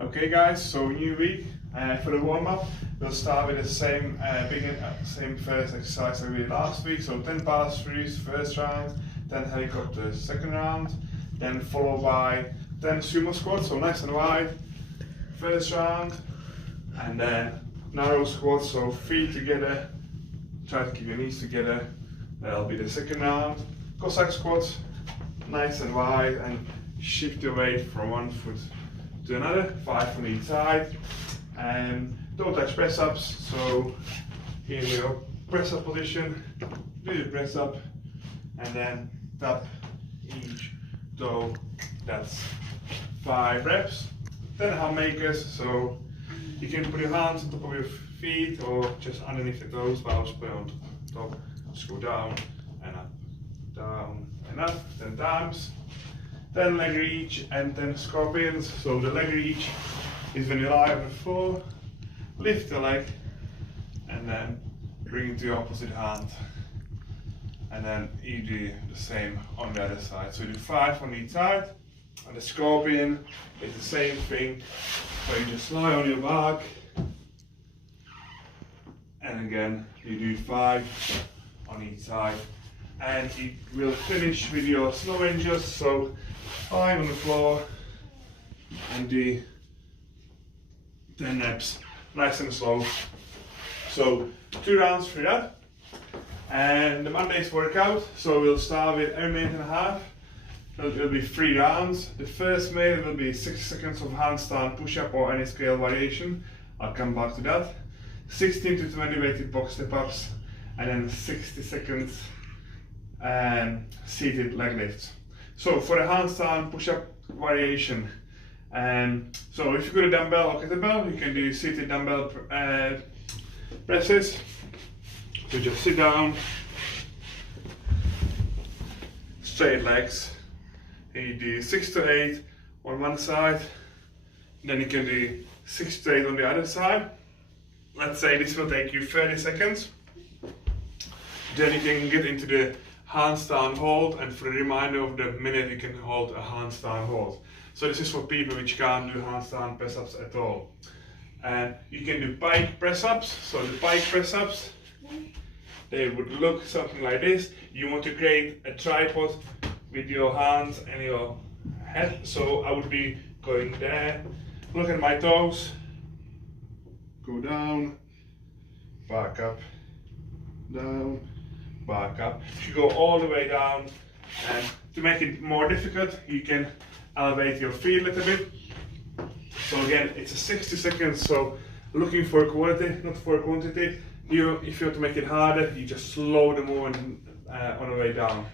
Okay guys, so new week. For the warm-up, we'll start with the same same first exercise that we did last week. So 10 pass-throughs first round, 10 helicopters second round, then followed by 10 sumo squats, so nice and wide first round, and then narrow squats, so feet together, try to keep your knees together. That'll be the second round. Cossack squats, nice and wide, and shift your weight from one foot to another, 5 on each side. And toe touch press ups, so in your press up position, do your press up and then tap each toe. That's 5 reps. 10 hand makers, so you can put your hands on top of your feet or just underneath your toes, but I'll just put it on top. Just go down and up, 10 times. 10 leg reach and 10 scorpions. So the leg reach is when you lie on the floor, lift the leg and then bring it to your opposite hand. And then you do the same on the other side. So you do 5 on each side. And the scorpion is the same thing. So you just lie on your back. And again, you do 5 on each side. And you will finish with your slow ranges. So 5 on the floor and do 10 reps, nice and slow. So 2 rounds for that. And the Monday's workout, so we'll start with every minute and a half. It'll be 3 rounds. The first minute will be 6 seconds of handstand push-up or any scale variation. I'll come back to that. 16 to 20 weighted box step-ups, and then 60 seconds seated leg lifts. So for the handstand push-up variation, so if you've got a dumbbell or kettlebell, you can do seated dumbbell presses. So just sit down, straight legs, and you do 6 to 8 on one side, then you can do 6 to 8 on the other side. Let's say this will take you 30 seconds. Then you can get into the handstand hold, and for the remainder of the minute you can hold a handstand hold. So this is for people which can't do handstand press ups at all. And you can do pike press ups. So the pike press ups, they would look something like this. You want to create a tripod with your hands and your head. So I would be going there, look at my toes, go down, back up, down, back up. If you go all the way down, and to make it more difficult, you can elevate your feet a little bit. So again, it's a 60 seconds, so looking for quality, not for quantity. If you want to make it harder, you just slow the movement on the way down.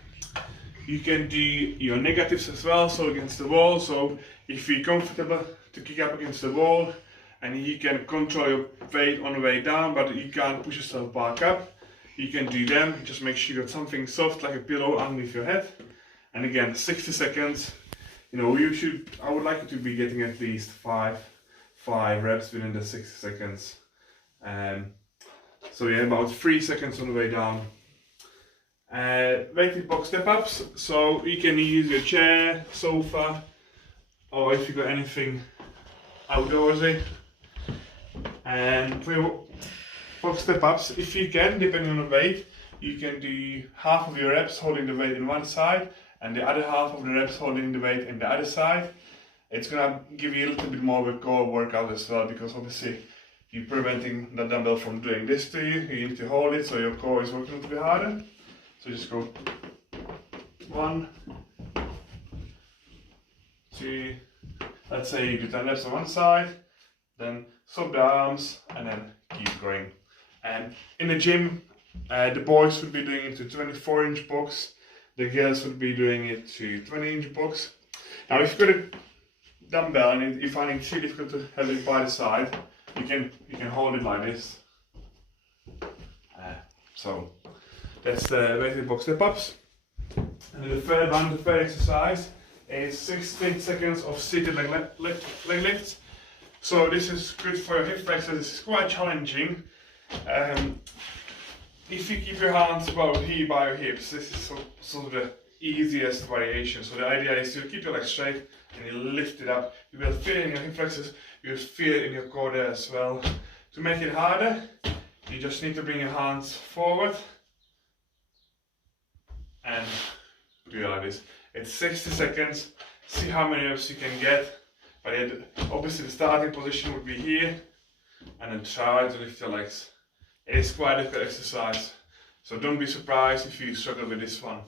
You can do your negatives as well, so against the wall. So if you're comfortable to kick up against the wall, and you can control your weight on the way down, but you can't push yourself back up, you can do them. Just make sure you got something soft like a pillow underneath your head. And again, 60 seconds. You know, I would like you to be getting at least 5 reps within the 60 seconds. So yeah, about 3 seconds on the way down. Weighted box step ups. So you can use your chair, sofa, or if you got anything outdoorsy. And for your box step ups, if you can, depending on the weight, you can do half of your reps holding the weight in one side and the other half of the reps holding the weight in the other side. It's gonna give you a little bit more of a core workout as well, because obviously you're preventing the dumbbell from doing this to you. You need to hold it so your core is working a little bit harder. So just go 1, 2, let's say you do 10 reps on one side, then stop the arms and then keep going. And in the gym, the boys would be doing it to 24-inch box, the girls would be doing it to 20-inch box. Now if you've got a dumbbell and you're finding it too difficult to have it by the side, you can hold it like this. So that's the weighted box step ups. And the third one, the third exercise, is 16 seconds of seated leg lifts. So this is good for your hip flexors. This is quite challenging. If you keep your hands about here by your hips, this is sort of the easiest variation. So the idea is you keep your legs straight and you lift it up. You will feel it in your hip flexors, you will feel it in your core there as well. To make it harder, you just need to bring your hands forward and do it like this. It's 60 seconds. See how many reps you can get. But obviously the starting position would be here, and then try to lift your legs. It is quite a difficult exercise, so don't be surprised if you struggle with this one.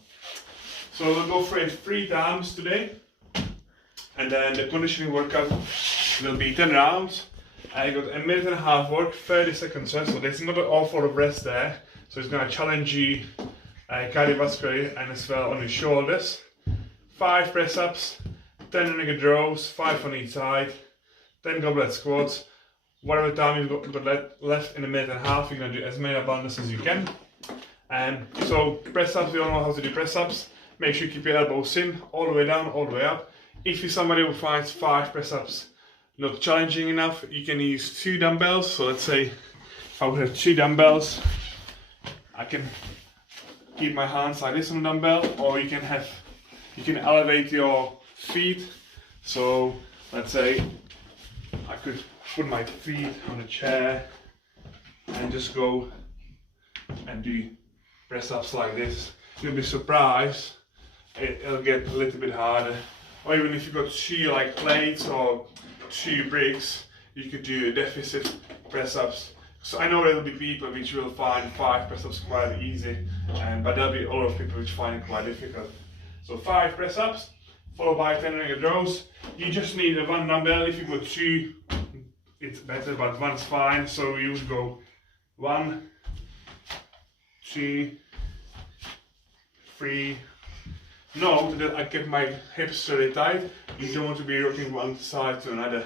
So we'll go for it 3 times today, and then the conditioning workout will be 10 rounds. I got a minute and a half work, 30 seconds rest, so there's not an awful lot of rest there. So it's going to challenge you cardiovascularly and as well on your shoulders. 5 press ups, 10 naked rows, 5 on each side, 10 goblet squats. Whatever time you've got left in a minute and a half, you're going to do as many abundance as you can. So press ups, we all know how to do press ups. Make sure you keep your elbows in, all the way down, all the way up. If you're somebody who finds 5 press ups not challenging enough, you can use 2 dumbbells. So let's say if I would have 2 dumbbells, I can keep my hands like this on the dumbbell, or you can elevate your feet. So let's say I could put my feet on a chair and just go and do press ups like this. You'll be surprised, it'll get a little bit harder. Or even if you've got 2 like plates or 2 bricks, you could do deficit press ups. So I know there'll be people which will find 5 press ups quite easy, but there'll be a lot of people which find it quite difficult. So 5 press ups, followed by 10 naked rows. You just need a 1 dumbbell. If you've got 2, it's better, but 1's fine. So you would go 1, 2, 3. Note that I kept my hips really tight. You don't want to be rocking one side to another.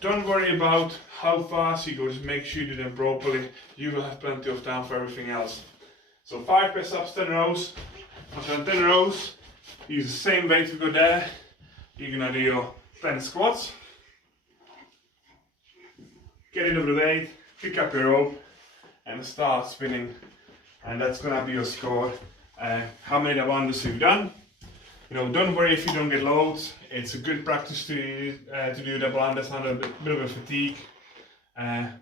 Don't worry about how fast you go, just make sure you do them properly. You will have plenty of time for everything else. So 5 press ups, 10 rows. After 10 rows, use the same weight to go there. You're gonna do your 10 squats. Get rid of the weight, pick up your rope and start spinning. And that's gonna be your score. How many abundance you've done. You know, don't worry if you don't get loads. It's a good practice to do double unders under a bit of a fatigue.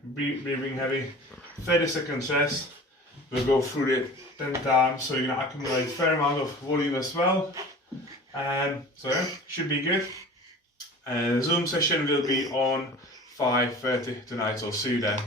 Breathing heavy. 30 seconds rest. We'll go through it 10 times, so you're gonna accumulate a fair amount of volume as well. So yeah, should be good. The Zoom session will be on 5:30 tonight, so see you there.